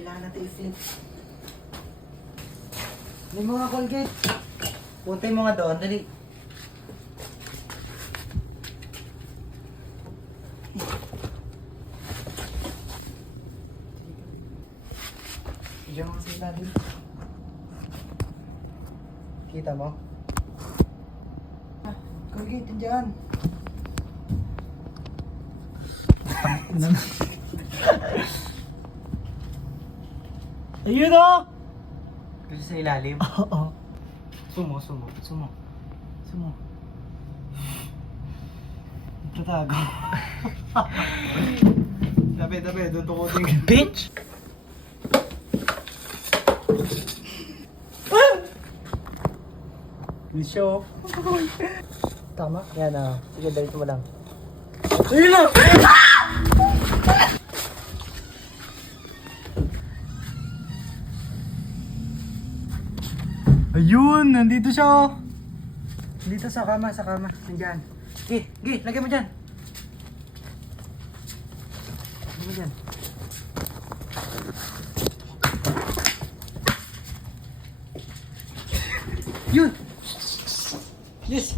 Kailangan natin i-flip. May mga Colgate. Puntay mo nga doon, dali. Diyan mo kasi natin. Kita mo? Colgate, dyan. Ayun o! Kasi sa ilalim. Oo. Sumo. Tatago. Tabi, doon tukutin ka. Bitch! Bisyo. Tama? Yan ah. Sige, dahil mo lang. Ayun na! Ayun! Nandito siya oh! Dito sa kama. Nandyan. Lagay mo dyan. Lagay mo dyan. Yun! Yes!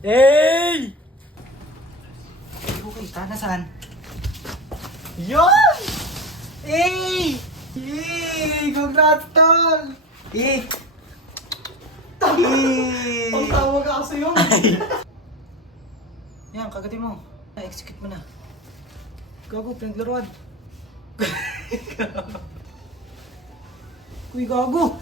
Hey! Okay, nasaan? Yun! Hey! Hey! Congrats, tol! Hey! Hey! Ang tawag ka kasi yun. Yan, kagatin mo. Na-execute mo na. Gago, pinaglaruan. Uy, gago!